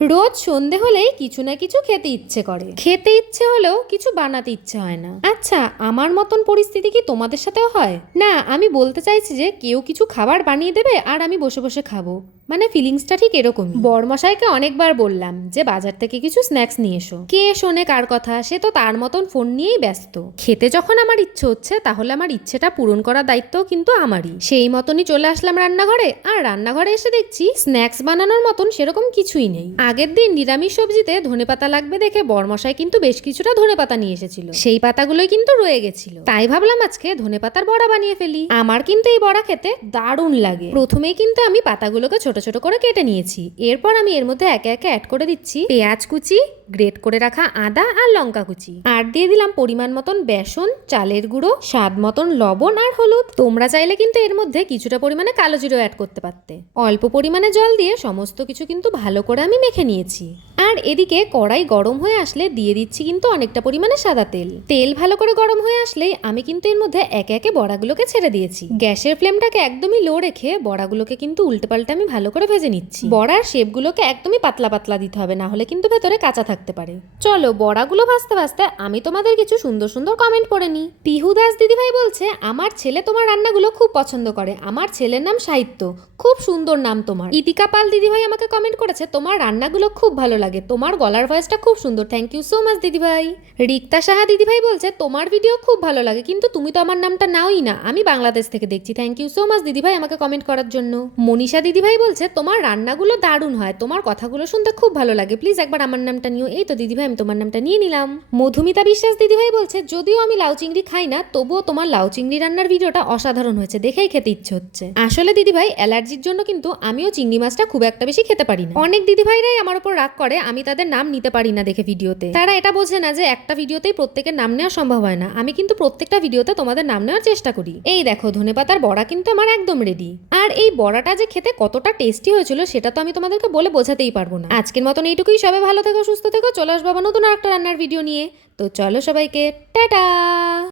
রোজ সন্ধে হলেই কিছু না কিছু খেতে ইচ্ছে করে, খেতে ইচ্ছে হলেও কিছু বানাতে ইচ্ছে হয় না। আচ্ছা, আমার মতন পরিস্থিতি কি তোমাদের সাথেও হয়? না, আমি বলতে চাইছি যে কেউ কিছু খাবার বানিয়ে দেবে আর আমি বসে বসে খাবো, মানে ফিলিংসটা ঠিক এরকমই। বরমশাইকে অনেকবার বললাম যে বাজার থেকে কিছু স্ন্যাক্স নিয়ে এসো, কে শোনে কার কথা, সে তো তার মতন ফোন নিয়েই ব্যস্ত। খেতে যখন আমার ইচ্ছে হচ্ছে তাহলে আমার ইচ্ছেটা পূরণ করার দায়িত্ব কিন্তু আমারই। সেই মতনই চলে আসলাম রান্নাঘরে, আর রান্নাঘরে এসে দেখছি স্ন্যাক্স বানানোর মতন সেরকম কিছুই নেই। আগের দিন নিরামিষ সবজিতে ধনেপাতা লাগবে দেখে বরমশাই কিন্তু বেশ কিছুটা ধনেপাতা নিয়ে এসেছিল, সেই পাতাগুলোই কিন্তু রয়ে গেছিল। তাই ভাবলাম আজকে ধনেপাতার বড়া বানিয়ে ফেলি। আমার কিন্তু এই বড়া খেতে দারুণ লাগে। প্রথমেই কিন্তু আমি পাতাগুলোকে ছোট ছোট করে কেটে নিয়েছি। এরপর আমি এর মধ্যে একে একে অ্যাড করে দিচ্ছি পেঁয়াজ কুচি, গ্রেট করে রাখা আদা আর লঙ্কা কুচি, আর দিয়ে দিলাম পরিমাণ মতন বেসন, চালের গুঁড়ো, স্বাদ মতন লবণ আর হলুদ। তোমরা চাইলে কিন্তু এর মধ্যে কিছুটা পরিমাণে কালো জিরে অ্যাড করতে পারতে। অল্প পরিমাণে জল দিয়ে সমস্ত কিছু কিন্তু ভালো করে আমি মেখে নিয়েছি। আর এদিকে কড়াই গরম হয়ে আসলে দিয়ে দিচ্ছি কিন্তু অনেকটা পরিমাণে সাদা তেল। তেল ভালো করে গরম হয়ে আসলেই আমি কিন্তু এর মধ্যে একে একে বড়াগুলোকে ছেড়ে দিয়েছি। গ্যাসের ফ্লেমটাকে একদমই লো রেখে বড়াগুলোকে কিন্তু উল্টে পাল্টে আমি ভালো করে ভেজে নিচ্ছি। বড়ার শেপগুলোকে একদমই পাতলা পাতলা দিতে হবে, না হলে কিন্তু ভেতরে কাঁচা থাকতে পারে। চলো বড়াগুলো ভাজতে ভাজতে আমি তোমাদের কিছু সুন্দর সুন্দর কমেন্ট পড়ে নিই। পিহু দাস দিদিভাই বলছে, আমার ছেলে তোমার রান্নাগুলো খুব পছন্দ করে। আমার ছেলের নাম সাহিত্য, খুব সুন্দর নাম তোমার। ইতিকা পাল দিদিভাই আমাকে কমেন্ট করেছে, তোমার রান্নাগুলো খুব ভালো লাগে, তোমার গলার ভয়েসটা খুব সুন্দর। থ্যাংক ইউ সো মাচ দিদিভাই। রিক্তা সাহা দিদিভাই বলছে, তোমার ভিডিও খুব ভালো লাগে, কিন্তু তুমি তো আমার নামটা নাওই না, আমি বাংলাদেশ থেকে দেখছি। থ্যাংক ইউ সো মাচ দিদিভাই আমাকে কমেন্ট করার জন্য। মনীষা দিদিভাই বলছে, তোমার রান্নাগুলো দারুণ হয়, তোমার কথাগুলো শুনতে খুব ভালো লাগে, প্লিজ একবার আমার নামটা নিও। এই তো দিদিভাই, আমি তোমার নামটা নিয়ে নিলাম। মধুমিতা বিশ্বাস দিদিভাই বলছে, যদিও আমি লাউ চিংড়ি খাই না, তবুও তোমার লাউ চিংড়ি রান্নার ভিডিওটা অসাধারণ হয়েছে, দেখেই খেতে ইচ্ছে হচ্ছে। আসলে দিদিভাই অ্যালার্জির জন্য কিন্তু আমিও চিংড়ি মাছটা খুব একটা বেশি খেতে পারি না। অনেক দিদিভাইরাই আমার উপর রাগ করে আমি তাদের নাম নিতে পারি না দেখে ভিডিওতে। তারা এটা বোঝে না যে একটা ভিডিওতেই প্রত্যেকের নাম নেওয়া সম্ভব হয় না। আমি কিন্তু প্রত্যেকটা ভিডিওতে তোমাদের নাম নেওয়ার চেষ্টা করি। এই দেখো ধনেপাতার বড়া কিন্তু আমার একদম রেডি। আর এই বড়াটা যে খেতে কতটা টেস্টি হয়েছিল সেটা তো আমি তোমাদেরকে বলে বোঝাতেই পারবো না। আজকের মতন এইটুকুই। সবাই ভালো থেকো, সুস্থ থেকো। চলে আসবো আবার নতুন একটা রান্নার ভিডিও নিয়ে। তো চলো সবাইকে টাটা।